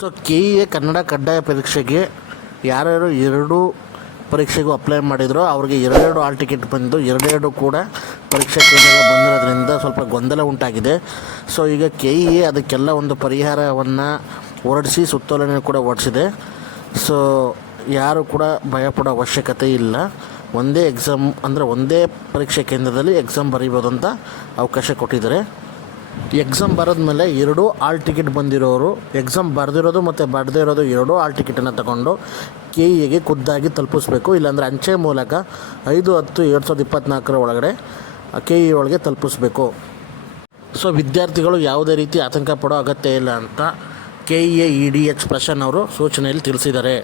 So KEA Kannada ಕಡ್ಡಾಯ ಪರೀಕ್ಷೆಗೆ ಯಾರ್ಯಾರು ಎರಡೂ ಪರೀಕ್ಷೆಗೂ ಅಪ್ಲೈ ಮಾಡಿದ್ರು ಅವ್ರಿಗೆ ಎರಡೆರಡು ಆಲ್ ಟಿಕೆಟ್ ಬಂದು ಎರಡೆರಡು ಕೂಡ ಪರೀಕ್ಷಾ ಕೇಂದ್ರಗಳು ಬಂದಿರೋದ್ರಿಂದ ಸ್ವಲ್ಪ ಗೊಂದಲ ಉಂಟಾಗಿದೆ. ಸೊ ಈಗ KEA ಅದಕ್ಕೆಲ್ಲ ಒಂದು ಪರಿಹಾರವನ್ನು ಹೊರಡಿಸಿ ಸುತ್ತೋಲೆಯನ್ನು ಕೂಡ ಹೊರಡಿಸಿದೆ. ಸೊ ಯಾರು ಕೂಡ ಭಯಪಡೋ ಅವಶ್ಯಕತೆ ಇಲ್ಲ. ಒಂದೇ ಎಕ್ಸಾಮ್ ಅಂದರೆ ಒಂದೇ ಪರೀಕ್ಷೆ ಕೇಂದ್ರದಲ್ಲಿ ಎಕ್ಸಾಮ್ ಬರೀಬೋದು ಅಂತ ಅವಕಾಶ ಕೊಟ್ಟಿದ್ದಾರೆ. ಎಕ್ಸಾಮ್ ಬರೆದ್ಮೇಲೆ ಎರಡೂ ಆಲ್ ಟಿಕೆಟ್ ಬಂದಿರೋರು ಎಕ್ಸಾಮ್ ಬರೆದಿರೋದು ಮತ್ತು ಬರದೇ ಇರೋದು ಎರಡೂ ಆಲ್ ಟಿಕೆಟನ್ನು ತಗೊಂಡು KEAಗೆ ಖುದ್ದಾಗಿ ತಲುಪಿಸ್ಬೇಕು. ಇಲ್ಲಾಂದರೆ ಅಂಚೆ ಮೂಲಕ 5/10/2024 ಒಳಗಡೆ KEA ಒಳಗೆ ತಲುಪಿಸ್ಬೇಕು. ಸೊ ವಿದ್ಯಾರ್ಥಿಗಳು ಯಾವುದೇ ರೀತಿ ಆತಂಕ ಪಡೋ ಅಗತ್ಯ ಇಲ್ಲ ಅಂತ KEA ED H ಪ್ರಸನ್ನ ಅವರು ಸೂಚನೆಯಲ್ಲಿ ತಿಳಿಸಿದ್ದಾರೆ.